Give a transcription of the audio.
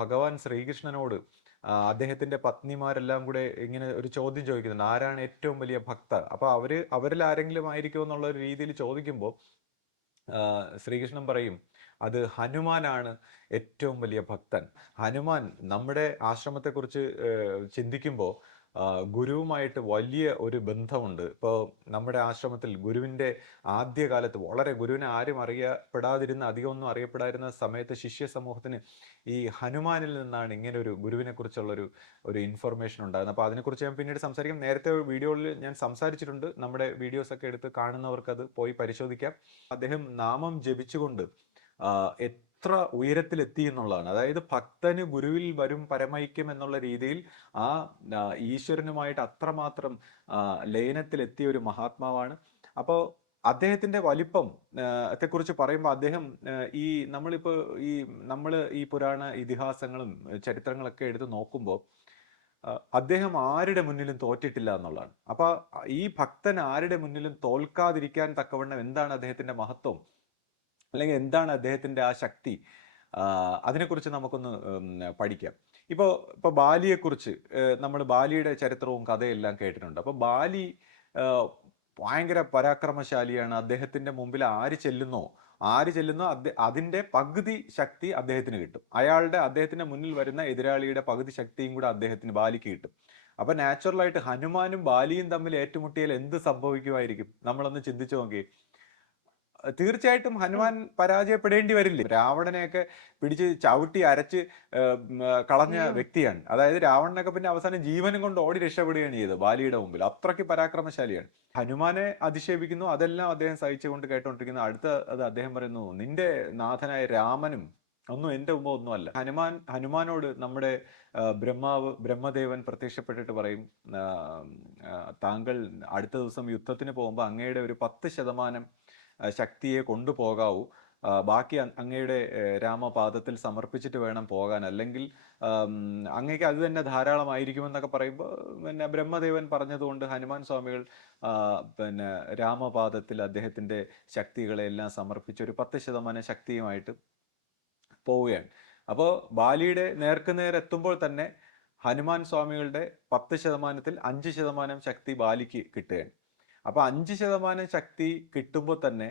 ഭഗവാൻ ശ്രീകൃഷ്ണനോട് അദ്ദേഹത്തിന്റെ പത്നിമാരെല്ലാം കൂടെ ഇങ്ങനെ ഒരു ചോദ്യം ചോദിക്കുന്നുണ്ട്, ആരാണ് ഏറ്റവും വലിയ ഭക്തർ? അപ്പൊ അവരിൽ ആരെങ്കിലും ആയിരിക്കുമോ എന്നുള്ള ഒരു രീതിയിൽ ചോദിക്കുമ്പോൾ ശ്രീകൃഷ്ണൻ പറയും, അത് ഹനുമാനാണ് ഏറ്റവും വലിയ ഭക്തൻ. ഹനുമാൻ നമ്മുടെ ആശ്രമത്തെക്കുറിച്ച് ചിന്തിക്കുമ്പോൾ ഗുരുവുമായിട്ട് വലിയ ഒരു ബന്ധമുണ്ട്. ഇപ്പോൾ നമ്മുടെ ആശ്രമത്തിൽ ഗുരുവിൻ്റെ ആദ്യകാലത്ത് വളരെ ഗുരുവിനെ ആരും അറിയപ്പെടാതിരുന്ന, അധികമൊന്നും അറിയപ്പെടാതിരുന്ന സമയത്ത് ശിഷ്യ സമൂഹത്തിന് ഈ ഹനുമാനിൽ നിന്നാണ് ഇങ്ങനെ ഒരു ഗുരുവിനെ കുറിച്ചുള്ളൊരു ഇൻഫർമേഷൻ ഉണ്ടാകുന്നത്. അപ്പോൾ അതിനെക്കുറിച്ച് ഞാൻ പിന്നീട് സംസാരിക്കും. നേരത്തെ വീഡിയോയിൽ ഞാൻ സംസാരിച്ചിട്ടുണ്ട്. നമ്മുടെ വീഡിയോസൊക്കെ എടുത്ത് കാണുന്നവർക്ക് അത് പോയി പരിശോധിക്കാം. അദ്ദേഹം നാമം ജപിച്ചുകൊണ്ട് എത്ര ഉയരത്തിലെത്തി എന്നുള്ളതാണ്. അതായത് ഭക്തന് ഗുരുവിൽ വരും പരമൈക്യം എന്നുള്ള രീതിയിൽ ആ ഈശ്വരനുമായിട്ട് അത്രമാത്രം ലയനത്തിലെത്തിയ ഒരു മഹാത്മാവാണ്. അപ്പോൾ അദ്ദേഹത്തിന്റെ വലിപ്പം ത്തെക്കുറിച്ച് പറയുമ്പോൾ അദ്ദേഹം ഈ നമ്മളിപ്പോൾ ഈ നമ്മൾ ഈ പുരാണ ഇതിഹാസങ്ങളും ചരിത്രങ്ങളൊക്കെ എടുത്ത് നോക്കുമ്പോൾ അദ്ദേഹം ആരുടെ മുന്നിലും തോറ്റിട്ടില്ല എന്നുള്ളതാണ്. അപ്പൊ ഈ ഭക്തൻ ആരുടെ മുന്നിലും തോൽക്കാതിരിക്കാൻ തക്കവണ്ണം എന്താണ് അദ്ദേഹത്തിന്റെ മഹത്വം, അല്ലെങ്കിൽ എന്താണ് അദ്ദേഹത്തിന്റെ ആ ശക്തി, അതിനെക്കുറിച്ച് നമുക്കൊന്ന് പഠിക്കാം. ഇപ്പൊ ബാലിയെക്കുറിച്ച് നമ്മൾ ബാലിയുടെ ചരിത്രവും കഥയെല്ലാം കേട്ടിട്ടുണ്ട്. അപ്പൊ ബാലി ഭയങ്കര പരാക്രമശാലിയാണ്. അദ്ദേഹത്തിന്റെ മുമ്പിൽ ആര് ചെല്ലുന്നോ അതിന്റെ പകുതി ശക്തി അദ്ദേഹത്തിന് കിട്ടും. അദ്ദേഹത്തിന്റെ മുന്നിൽ വരുന്ന എതിരാളിയുടെ പകുതി ശക്തിയും കൂടെ ബാലിക്ക് കിട്ടും. അപ്പൊ നാച്ചുറലായിട്ട് ഹനുമാനും ബാലിയും തമ്മിൽ ഏറ്റുമുട്ടിയാൽ എന്ത് സംഭവിക്കുമായിരിക്കും? നമ്മളൊന്ന് ചിന്തിച്ചു നോക്കി. തീർച്ചയായിട്ടും ഹനുമാൻ പരാജയപ്പെടേണ്ടി വരില്ലേ? രാവണനെയൊക്കെ പിടിച്ച് ചവിട്ടി അരച്ച് കളഞ്ഞ അയ്യോ! വ്യക്തിയാണ്. അതായത് രാവണനൊക്കെ പിന്നെ അവസാനം ജീവനും കൊണ്ട് ഓടി രക്ഷപ്പെടുകയാണ് ചെയ്തത് ബാലിയുടെ മുമ്പിൽ. അത്രയ്ക്ക് പരാക്രമശാലിയാണ്. ഹനുമാനെ അധിക്ഷേപിക്കുന്നു, അതെല്ലാം അദ്ദേഹം സഹിച്ചുകൊണ്ട് കേട്ടോണ്ടിരിക്കുന്നു. അത് അദ്ദേഹം പറയുന്നു, നിന്റെ നാഥനായ രാമനും ഒന്നും എന്റെ മുമ്പ് ഒന്നുമല്ല. ഹനുമാനോട് നമ്മുടെ ബ്രഹ്മദേവൻ പ്രത്യക്ഷപ്പെട്ടിട്ട് പറയും, താങ്കൾ അടുത്ത ദിവസം യുദ്ധത്തിന് പോകുമ്പോൾ അങ്ങയുടെ ഒരു 10% ശക്തിയെ കൊണ്ടുപോകാവൂ, ബാക്കി അങ്ങയുടെ രാമപാദത്തിൽ സമർപ്പിച്ചിട്ട് വേണം പോകാൻ, അല്ലെങ്കിൽ അങ്ങേക്ക് അത് തന്നെ ധാരാളമായിരിക്കുമെന്നൊക്കെ പറയുമ്പോൾ പിന്നെ ബ്രഹ്മദേവൻ പറഞ്ഞതുകൊണ്ട് ഹനുമാൻ സ്വാമികൾ പിന്നെ രാമപാദത്തിൽ അദ്ദേഹത്തിന്റെ ശക്തികളെല്ലാം സമർപ്പിച്ച് ഒരു 10% ശക്തിയുമായിട്ട് പോവുകയാണ്. അപ്പോൾ ബാലിയുടെ നേർക്കുനേർ എത്തുമ്പോൾ തന്നെ ഹനുമാൻ സ്വാമികളുടെ 10%-ൽ 5% ശക്തി ബാലിക്ക് കിട്ടുകയാണ്. അപ്പൊ 5% ശക്തി കിട്ടുമ്പോൾ തന്നെ